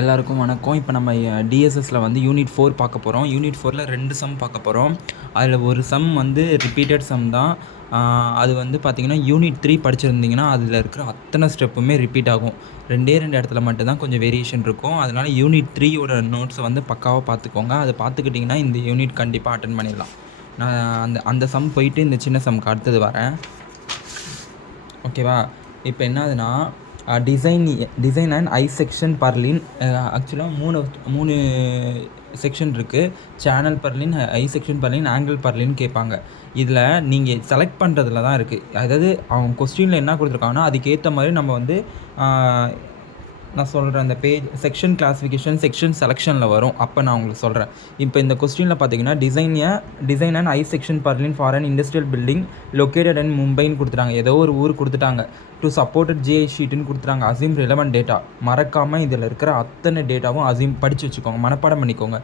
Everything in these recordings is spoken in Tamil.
எல்லாருக்கும் வணக்கம். இப்போ நம்ம டிஎஸ்எஸ்ல வந்து யூனிட் 4 பார்க்க போகிறோம். யூனிட் 4ல் 2 சம் பார்க்க போகிறோம். அதில் ஒரு சம் வந்து ரிப்பீட்டட் சம் தான். அது வந்து பார்த்திங்கன்னா யூனிட் 3 படிச்சிருந்தீங்கன்னா அதில் இருக்கிற அத்தனை ஸ்டெப்புமே ரிப்பீட் ஆகும். 2 இடத்துல மட்டும்தான் கொஞ்சம் வேரியேஷன் இருக்கும். அதனால் யூனிட் 3யோட நோட்ஸை வந்து பக்காவாக பார்த்துக்கோங்க. அதை பார்த்துக்கிட்டிங்கன்னா இந்த யூனிட் கண்டிப்பாக அட்டன் பண்ணிடலாம். நான் அந்த சம் போயிட்டு இந்த சின்ன சம்க்கு அடுத்தது வரேன். ஓகேவா? இப்போ என்ன ஆகுதுன்னா design and I section Berlin. ஆக்சுவலாக மூணு செக்ஷன் இருக்குது. சேனல் பர்லின், ஐ செக்ஷன் பர்லின், ஆங்கிள் பர்லின் கேட்பாங்க. இதில் நீங்கள் செலக்ட் பண்ணுறதுல தான் இருக்குது. அதாவது அவங்க கொஸ்டினில் என்ன கொடுத்துருக்காங்கன்னா அதுக்கேற்ற மாதிரி நம்ம வந்து நான் சொல்கிறேன். அந்த பேஜ் செக்ஷன் கிளாஸிஃபிகேஷன், செக்ஷன் செலெக்ஷனில் வரும். அப்போ நான் உங்களுக்கு சொல்கிறேன். இப்போ இந்த கொஸ்டினில் பார்த்தீங்கன்னா design and I section purlin for an industrial building located and மும்பைன்னு கொடுத்துட்டாங்க. ஏதோ ஒரு ஊர் கொடுத்துட்டாங்க. டு சப்போர்ட்டட் ஜிஐ ஷீட்டுன்னு கொடுத்துட்டாங்க. அசீம் ரிலவெண்ட் டேட்டா. மறக்காமல் இதில் இருக்கிற அத்தனை டேட்டாவும் அசீம் படித்து வச்சுக்கோங்க, மனப்பாடம் பண்ணிக்கோங்க.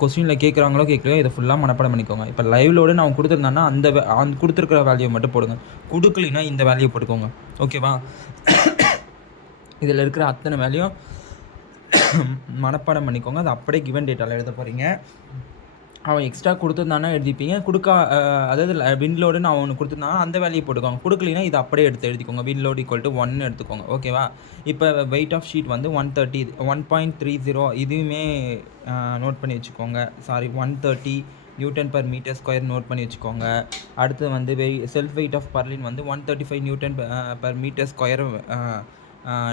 கொஸ்டினில் கேட்குறாங்களோ கேட்கலையோ இதை ஃபுல்லாக மனப்பாடம் பண்ணிக்கோங்க. இப்போ லைவ்லோடு நான் கொடுத்துருந்தேன்னா அந்த கொடுத்துருக்கிற வேல்யூ மட்டும் போடுங்க. கொடுக்கலைன்னா இந்த வேல்யூ போட்டுக்கோங்க. ஓகேவா? இதில் இருக்கிற அத்தனை வேல்யூ மனப்பாடம் பண்ணிக்கோங்க. அது அப்படியே கிவன் டேட்டாவில் எழுத போகிறீங்க. அவன் எக்ஸ்ட்ரா கொடுத்துருந்தானா எழுதிப்பீங்க. அதாவது வின்லோடுன்னு அவன் ஒன்று கொடுத்துருந்தானா அந்த வேல்யூ போட்டுக்கோங்க. கொடுக்கலைன்னா இது அப்படியே எழுதிக்கோங்க. வின்லோடு ஈக்குவல் டு 1 எடுத்துக்கோங்க. ஓகேவா? இப்போ வெயிட் ஆஃப் ஷீட் வந்து 130, 1.30. இதுவுமே நோட் பண்ணி வச்சுக்கோங்க. 130 newton per metre square note பண்ணி வச்சுக்கோங்க. அடுத்து வந்து செல்ஃப் வெயிட் ஆஃப் பர்லின் வந்து 135 newton per metre square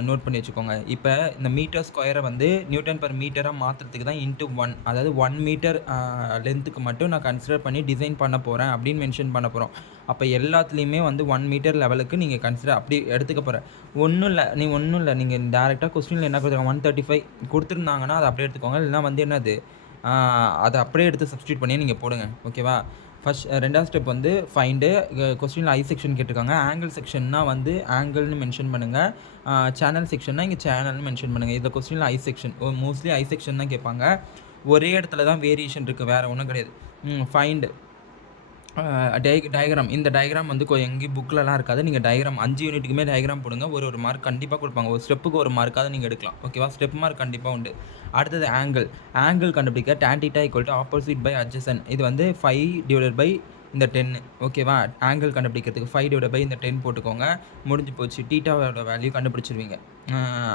note பண்ணி வச்சுக்கோங்க. இப்போ இந்த மீட்டர் ஸ்கொயரை வந்து நியூட்டன் பர் மீட்டராக மாற்றுறதுக்கு தான் இன்ட்டு 1, அதாவது 1 மீட்டர் லென்த்துக்கு மட்டும் நான் கன்சிடர் பண்ணி டிசைன் பண்ண போகிறேன் அப்படின்னு மென்ஷன் பண்ண போகிறோம். அப்போ எல்லாத்துலேயுமே வந்து 1 மீட்டர் லெவலுக்கு நீங்கள் கன்சிடர் அப்படி எடுத்துக்க போகிறேன். ஒன்றும் இல்லை, நீங்கள் டேரெக்டாக கொஸ்டினில் என்ன கொடுத்துருக்காங்க 135 கொடுத்துருந்தாங்கன்னா அதை அப்படியே எடுத்துக்கோங்க. இல்லைனா வந்து என்னது அதை அப்படியே எடுத்து சப்ஸ்டியூட் பண்ணி நீங்கள் போடுங்க. ஓகேவா? ரெண்டாவது ஸ்டெப் வந்து ஃபைண்டு. கொஸ்டினில் ஐ செக்ஷன் கேட்டிருக்காங்க. ஆங்கிள் செக்ஷன்னா வந்து ஆங்கிள்னு மென்ஷன் பண்ணுங்கள். சேனல் செக்ஷன்னா இங்கே சேனல்னு மென்ஷன் பண்ணுங்கள். இதில் கொஸ்டினில் ஐ செக்ஷன், மோஸ்ட்லி ஐ செக்ஷன் தான் கேட்பாங்க. ஒரே இடத்துல தான் வேரியேஷன் இருக்குது, வேறு ஒன்றும் கிடையாது. Find diagram. இந்த டயக்ராம் வந்து எங்கேயும் புக்கிலலாம் இருக்காது. நீங்கள் டயக்ராம் 5 யூனிட்டுக்குமே டயக்ராம் போடுங்க. ஒரு மார்க் கண்டிப்பாக கொடுப்பாங்க. ஒரு ஸ்டெப்புக்கு ஒரு மார்க்காவது நீங்கள் எடுக்கலாம். ஓகேவா? ஸ்டெப் மார்க் கண்டிப்பாக உண்டு. அடுத்தது ஆங்கிள் கண்டுபிடிக்க tan θ = ஆப்போசிட் பை அட்ஜசன்ட். இது வந்து 5/10 ஓகேவா? ஆங்கிள் கண்டுபிடிக்கிறதுக்கு 5/10 இந்த 10 போட்டுக்கோங்க. முடிஞ்சு போச்சு. டீட்டாவோட வேல்யூ கண்டுபிடிச்சிருவீங்க.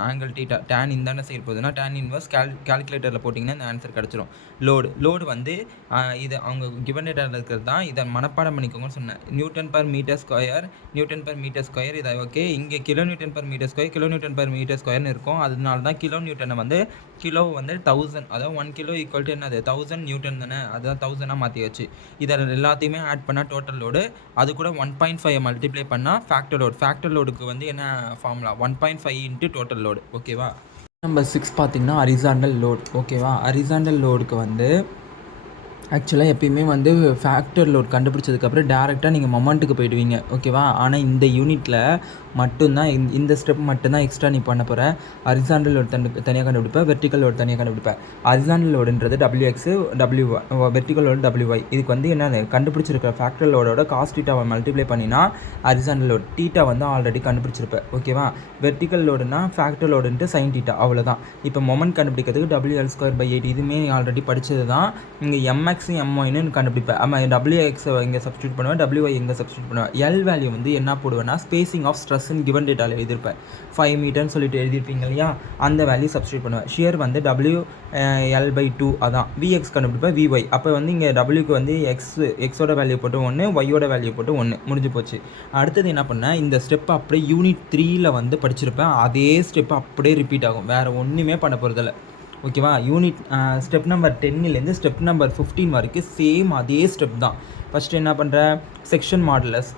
ஆங்கிள் டீட்டா tan இந்தான சைடு போகுதுன்னா tan இன்வர்ஸ் கால்குலேட்டரில் போட்டிங்கன்னா இந்த ஆன்சர் கிடச்சிரும். லோடு வந்து இது அவங்க கிவன் டேட்டாவில் இருக்கிறது தான். இதை மனப்பாடம் பண்ணிக்கோங்கன்னு சொன்னேன். நியூட்டன் பர் மீட்டர் ஸ்கொயர் இதை ஓகே. இங்கே கிலோ நியூட்டன் பர் மீட்டர் ஸ்கொயர்னு இருக்கும். அதனால தான் கிலோ நியூட்டனை வந்து கிலோ வந்து 1000, அதாவது 1 கிலோ ஈக்குவல் டு என்னது 1000 நியூட்டன் தானே. அதுதான் 1000 மாற்றி வச்சு இதை எல்லாத்தையுமே ஆட் பண்ணால் டோட்டல் லோடு. அது கூட 1.5 மல்டிப்ளை பண்ணால் ஃபேக்டர் லோடுக்கு வந்து என்ன ஃபார்முலா 1.5 இன்ட்டு டோட்டல் லோடு. ஓகேவா? நம்பர் 6 பார்த்தீங்கன்னா ஹரிசாண்டல் லோட். ஓகேவா? ஹரிசாண்டல் லோடுக்கு வந்து ஆக்சுவலாக எப்பயுமே வந்து ஃபேக்டர் லோட் கண்டுபிடிச்சதுக்கப்புறம் டேரெக்டாக நீங்கள் மொமெண்ட்டுக்கு போயிடுவீங்க. ஓகேவா? ஆனால் இந்த யூனிட்டில் மட்டும்தான் இந்த ஸ்டெப் மட்டும்தான் எக்ஸ்ட்ரா நீ பண்ண போகிற. ஹரிசாண்டல் லோட் தனியாக கண்டுபிடிப்பேன், வெர்டிக்கல் லோட் தனியாக கண்டுபிடிப்பேன். ஹரிசாண்டல் லோடுன்றது WX, வெர்டிக்கல் லோடு WY. இதுக்கு வந்து என்ன கண்டுபிடிச்சிருக்கிற ஃபேக்டர் லோடோட காஸ் டீட்டாவை மல்டிப்ளை பண்ணினா ஹரிசாண்டல் லோட். டீட்டா வந்து ஆல்ரெடி கண்டுபிடிச்சிருப்பேன். ஓகேவா? வெர்டிக்கல் லோடுனா ஃபேக்டர் லோடுன்ட்டு சைன் டீட்டா, அவ்வளோதான். இப்போ மொமெண்ட் கண்டுபிடிக்கிறதுக்கு WL²/8 இதுவுமே ஆல்ரெடி படித்தது தான். இங்கே MX MYன்னு கண்டுபிடிப்பேன். WX இங்கே சப்ஸ்டியூட் பண்ணுவேன், WY இங்கே சப்ஸ்டியூட் பண்ணுவேன். L வேல்யூ வந்து என்ன போடுவேன்னா spacing of stress in given டேட்டாவில் எழுதியிருப்பேன். 5 மீட்டர்னு சொல்லிட்டு எழுதியிருப்பீங்க இல்லையா? அந்த வேல்யூ சப்ஸ்டியூட் பண்ணுவேன். ஷியர் வந்து WL/2 அதான். VX கண்டுபிடிப்பேன், VY. அப்போ வந்து இங்கே Wக்கு வந்து எக்ஸோட வேல்யூ போட்டு 1, ஒய்யோட வேல்யூ போட்டு 1, முடிஞ்சு போச்சு. அடுத்தது என்ன பண்ணேன், இந்த ஸ்டெப் அப்படியே யூனிட் 3ல் வந்து படிச்சிருப்பேன். அதே ஸ்டெப் அப்படியே ரிப்பீட் ஆகும். வேறு ஒன்றுமே பண்ண போகிறதில்ல. ஓகேவா? யூனிட் ஸ்டெப் நம்பர் 10லேருந்து ஸ்டெப் நம்பர் 15 வரைக்கும் சேம் அதே ஸ்டெப் தான். ஃபஸ்ட்டு என்ன பண்ணுற, செக்ஷன் மாடுலஸ்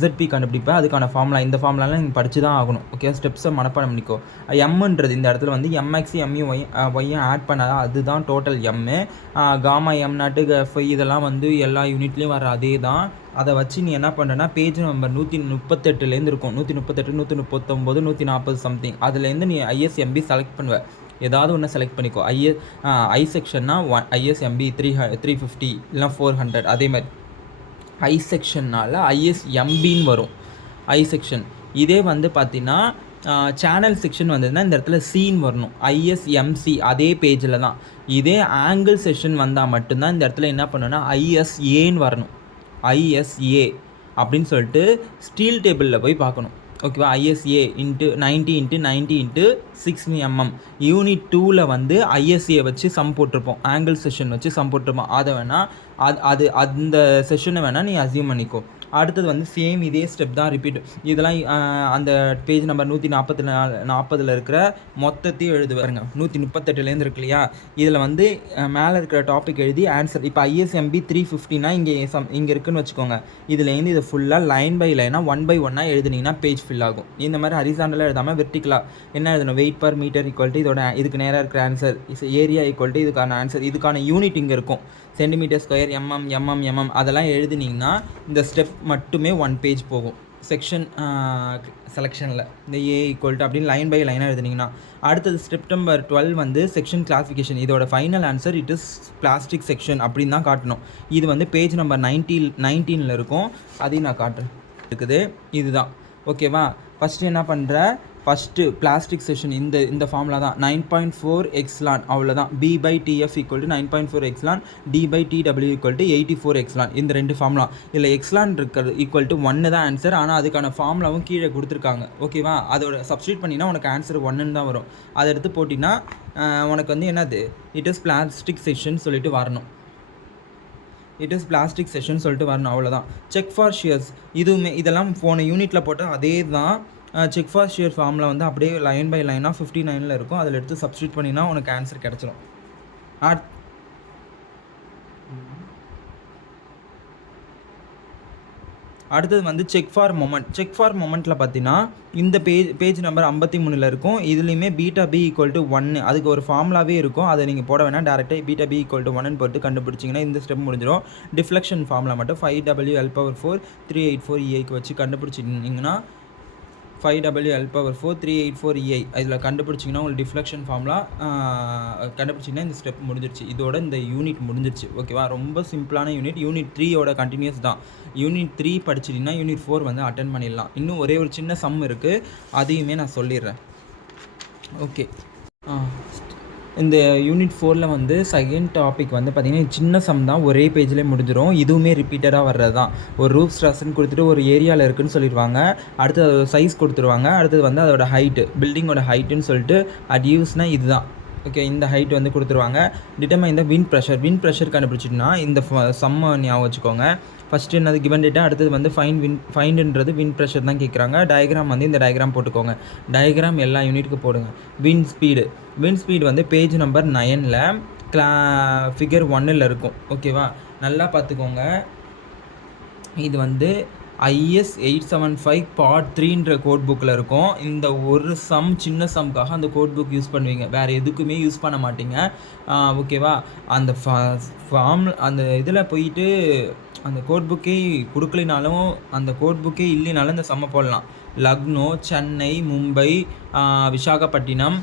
ZP கண்டுபிடிப்பேன். அதுக்கான ஃபார்முலா இந்த ஃபார்முலாலாம் நீங்கள் படித்து தான் ஆகணும். ஓகே? ஸ்டெப்ஸை மனப்பாடம் பண்ணிக்கோ. எம்ன்றது இந்த இடத்துல வந்து MX MU ஒய்யும் ஆட் பண்ணாதான் அதுதான் total M. Gamma M0 F இதெல்லாம் வந்து எல்லா யூனிட்லேயும் வர அதே தான். அதை வச்சு நீ என்ன பண்ணுறேன்னா பேஜ் நம்பர் 138லேருந்து இருக்கும். 138, 139, 140 சம்திங். அதுலேருந்து நீ ISMB செலக்ட் பண்ணுவேன். ஏதாவது ஒன்று செலக்ட் பண்ணிக்கோ. ஐ செக்ஷன்னா ISMB 350 இல்லைனா 400. அதே மாதிரி ஐ செக்ஷன்னால் ISMBன்னு வரும் ஐ செக்ஷன். இதே வந்து பார்த்தீங்கன்னா சேனல் செக்ஷன் வந்ததுன்னா இந்த இடத்துல சீன் வரணும், ஐஎஸ்எம்சி அதே பேஜில் தான். இதே ஆங்கிள் செக்ஷன் வந்தால் மட்டும்தான் இந்த இடத்துல என்ன பண்ணணும்னா ஐஎஸ்ஏன்னு வரணும். ஐஎஸ்ஏ அப்படின்னு சொல்லிட்டு ஸ்டீல் டேபிளில் போய் பார்க்கணும். ஓகேவா, ஐஎஸ்ஏ இன்ட்டு 90 × 90 × 6 mm. யூனிட் 2ல் வந்து ஐஎஸ்ஏ வச்சு சம் போட்டிருப்போம், ஆங்கிள் செஷன் வச்சு சம் போட்டிருப்போம். அதை வேணால் அந்த செஷனை வேணால் நீ அசியூம் பண்ணிக்கோ. அடுத்தது வந்து சேம் இதே ஸ்டெப் தான் ரிப்பீட். இதெல்லாம் அந்த பேஜ் நம்பர் 140 இருக்கிற மொத்தத்தையும் எழுதுவாருங்க. 138 இருக்கு இல்லையா, இதில் வந்து மேலே இருக்கிற டாபிக் எழுதி ஆன்சர். இப்போ ISMB 350னா இங்கே இருக்குன்னு வச்சுக்கோங்க. இதுலேருந்து இதை ஃபுல்லாக லைன் பை லைனாக 1 by 1 எழுதுனீங்கன்னா பேஜ் ஃபில் ஆகும். இந்த மாதிரி ஹரிசாண்டலாக எழுதாமல் வெர்டிக்கலாக என்ன எழுதணும், weight per metre equal to இதோட இதுக்கு நேராக இருக்கிற ஆன்சர், ஏரியா ஈக்குவல் டு இதுக்கான ஆன்சர், இதுக்கான யூனிட் இங்கே இருக்கும், சென்டிமீட்டர் ஸ்கொயர், mm அதெல்லாம் எழுதினீங்கன்னா இந்த ஸ்டெப் மட்டுமே 1 பேஜ் போகும். செக்ஷன் செலெக்ஷனில் இந்த A ஈக்குவல் டு அப்படின்னு லைன் பை லைனாக எழுதினீங்கன்னா. அடுத்தது ஸ்டெப் நம்பர் 12 வந்து செக்ஷன் கிளாஸிஃபிகேஷன். இதோட final answer it is plastic section அப்படின்னு தான் காட்டணும். இது வந்து பேஜ் நம்பர் 19 இருக்கும், அதையும் நான் காட்டுறேன். இருக்குது இதுதான். ஓகேவா, ஃபஸ்ட்டு என்ன பண்ணுற, ஃபஸ்ட்டு பிளாஸ்டிக் செஷன் இந்த ஃபார்முலா தான் 9.4 எக்ஸ்லான், அவ்வளோதான். B/TF equal to 9.4 எக்ஸ்லான், D/TW equal to 84 எக்ஸ்லான். இந்த 2 ஃபார்முலா. இதில் எக்ஸ்லான் இருக்கிறது ஈக்குவல் டு 1 தான் ஆன்சர். ஆனால் அதுக்கான ஃபார்முலாவும் கீழே கொடுத்துருக்காங்க. ஓகேவா, அதோட சப்ஸ்டியூட் பண்ணினா உனக்கு ஆன்சர் 1ன்னு தான் வரும். அதை எடுத்து போட்டிங்கன்னா உனக்கு வந்து என்னது, இட் இஸ் பிளாஸ்டிக் செஷன் சொல்லிட்டு வரணும். அவ்வளோதான். செக் ஃபார் ஷியர்ஸ் இதுவுமே இதெல்லாம் போன யூனிட்டில் போட்டால் அதே தான். செக் ஃபார் ஷியர் ஃபார்மில் வந்து அப்படியே லைன் பை லைனாக 59 இருக்கும். அதில் எடுத்து சப்ஸ்டியூட் பண்ணினா உனக்கு ஆன்சர் கிடச்சிரும். அடுத்தது வந்து செக் ஃபார் மொமெண்ட்டில் பார்த்தீங்கன்னா இந்த பேஜ் நம்பர் 53 இருக்கும். இதுலேயுமே βB ஈக்குவல் டு 1 அதுக்கு ஒரு ஃபார்முலாவே இருக்கும். அதை நீங்கள் போட வேணால் டேரெக்டாக βB ஈக்குவல் டு 1 போட்டு கண்டுபிடிச்சிங்கன்னா இந்த ஸ்டெப் முடிஞ்சிடும். டிஃப்ளெக்ஷன் ஃபார்முலா மட்டும் 5WL/4 384EIக்கு வச்சு கண்டுபிடிச்சிட்டிங்கன்னா 5WL/4 384EI இதில் கண்டுபிடிச்சிங்கன்னா உங்களுக்கு டிஃப்ளெக்ஷன் ஃபார்முலா கண்டுபிடிச்சிங்கன்னா இந்த ஸ்டெப் முடிஞ்சிருச்சு. இதோட இந்த யூனிட் முடிஞ்சிருச்சு. ஓகேவா, ரொம்ப சிம்பிளான யூனிட். யூனிட் 3யோட கண்டினியூஸ் தான். யூனிட் 3 படிச்சிட்டிங்கன்னா யூனிட் 4 வந்து அட்டென்ட் பண்ணிடலாம். இன்னும் ஒரே ஒரு சின்ன சம் இருக்குது, அதையுமே நான் சொல்லிடுறேன். ஓகே, இந்த யூனிட் 4ல் வந்து செகண்ட் டாபிக் வந்து பார்த்திங்கன்னா சின்ன சம் தான், ஒரே பேஜ்லேயே முடிஞ்சிடும். இதுவுமே ரிப்பீட்டடாக வர்றது தான். ஒரு ரூஃப் ஸ்ட்ரெஸ்ன்னு கொடுத்துட்டு ஒரு ஏரியாவில் இருக்குதுன்னு சொல்லிடுவாங்க. அடுத்தது அதோட சைஸ் கொடுத்துருவாங்க. அடுத்தது வந்து அதோட ஹைட்டு, பில்டிங்கோட ஹைட்டுன்னு சொல்லிட்டு அது யூஸ்னால் இதுதான். ஓகே, இந்த ஹைட் வந்து கொடுத்துருவாங்க. டிட்டர்மைன் இந்த விண்ட் ப்ரெஷர் கண்டுபிடிச்சிட்டுனா இந்த சம்மை ஞாபகம் வச்சுக்கோங்க. ஃபஸ்ட்டு என்னது கிவன் டேட்டா, அடுத்தது வந்து ஃபைண்டுன்றது விண்ட் ப்ரெஷர் தான் கேட்குறாங்க. டயக்ராம் வந்து இந்த டயக்ராம் போட்டுக்கோங்க. டயக்ராம் எல்லா யூனிட்டுக்கு போடுங்க. விண்ட் ஸ்பீடு வந்து பேஜ் நம்பர் 9ல் ஃபிகர் 1ல் இருக்கும். ஓகேவா, நல்லா பார்த்துக்கோங்க. இது வந்து IS 875 Part 3ன்ற கோட் புக்கில் இருக்கும். இந்த ஒரு சம் சின்ன சம்க்காக அந்த கோட் புக் யூஸ் பண்ணுவீங்க, வேறு எதுக்குமே யூஸ் பண்ண மாட்டீங்க. ஓகேவா, அந்த அந்த இதில் போயிட்டு அந்த கோட் புக்கே கொடுக்கலினாலும் அந்த கோட் புக்கே இல்லைனாலும் இந்த சம்மை போடலாம். லக்னோ, சென்னை, மும்பை, விசாகப்பட்டினம்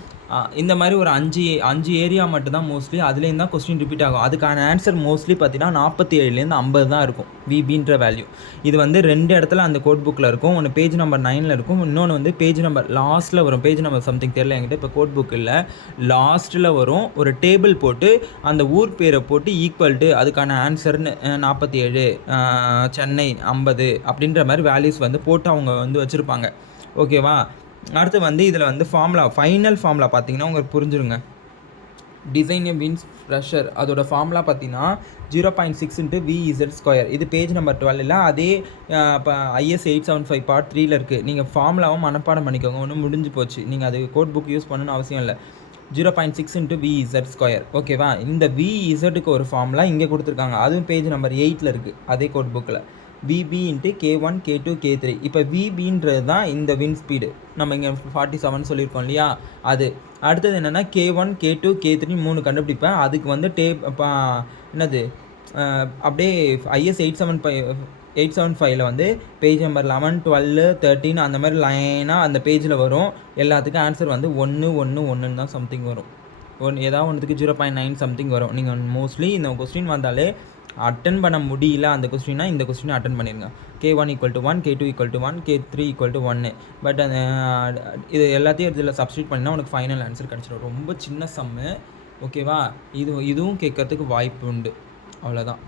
இந்த மாதிரி ஒரு 5 ஏரியா மட்டும்தான் மோஸ்ட்லி. அதுலேருந்து தான் கொஸ்டின் ரிப்பீட் ஆகும். அதுக்கான ஆன்சர் மோஸ்ட்லி பார்த்தீங்கன்னா 47லேருந்து 50 தான் இருக்கும் விபின்ற வேல்யூ. இது வந்து 2 இடத்துல அந்த கோட் புக்கில் இருக்கும். ஒன்று பேஜ் நம்பர் 9ல் இருக்கும், இன்னொன்று வந்து பேஜ் நம்பர் லாஸ்ட்டில் வரும். பேஜ் நம்பர் சம்திங் தெரியல என்கிட்ட, இப்போ கோட் புக் இல்லை, லாஸ்ட்டில் வரும். ஒரு டேபிள் போட்டு அந்த ஊர் பேரை போட்டு ஈக்குவல் டு அதுக்கான ஆன்சர்னு 47, சென்னை 50 அப்படின்ற மாதிரி வேல்யூஸ் வந்து போட்டு அவங்க வந்து வச்சுருப்பாங்க. ஓகேவா, அடுத்து வந்து இதில் வந்து ஃபைனல் ஃபார்முலா பார்த்தீங்கன்னா உங்களுக்கு புரிஞ்சுருங்க. டிசைன் எ விண்ட் ப்ரெஷர் அதோட ஃபார்முலா பார்த்தீங்கன்னா 0.6 × VZ². இது பேஜ் நம்பர் 12 அதே இப்போ IS 875 Part 3ல் இருக்குது. நீங்கள் ஃபார்முலாவும் மனப்பாடம் பண்ணிக்கோங்க, ஒன்றும் முடிஞ்சு போச்சு. நீங்கள் அது கோட் புக் யூஸ் பண்ணணும்னு அவசியம் இல்லை. 0.6 × VZ². ஓகேவா, இந்த VZக்கு ஒரு ஃபார்முலா இங்கே கொடுத்துருக்காங்க, அதுவும் பேஜ் நம்பர் 8ல் இருக்குது அதே கோட் புக்கில். VB × K1 K2 K3. இப்போ VBன்றது தான் இந்த விண்ட் ஸ்பீடு, நம்ம இங்கே 47 சொல்லியிருக்கோம் இல்லையா அது. அடுத்தது என்னென்னா K1 K2 K3 3 கண்டுபிடிப்பேன். அதுக்கு வந்து என்னது அப்படியே IS 875ல் வந்து பேஜ் நம்பர் 11, 12, 13 அந்த மாதிரி லைனாக அந்த பேஜில் வரும். எல்லாத்துக்கும் ஆன்சர் வந்து 1 1 1 தான் சம்திங் வரும். ஏதாவது ஒன்றுத்துக்கு 0.9 சம்திங் வரும். நீங்கள் மோஸ்ட்லி இந்த கொஸ்டின் வந்தாலே அட்டன் பண்ண முடியல அந்த கொஸ்டின்னா இந்த கொஸ்டினை அட்டன் பண்ணிடுங்க. K1 = 1, K2 = 1, K3 = 1. பட் இது எல்லாத்தையும் இதில் சப்ஸ்டியூட் பண்ணினா உனக்கு ஃபைனல் ஆன்சர் கிடச்சிடும். ரொம்ப சின்ன சம்மு, ஓகேவா? இதுவும் கேட்கறதுக்கு வாய்ப்பு உண்டு. அவ்வளோதான்.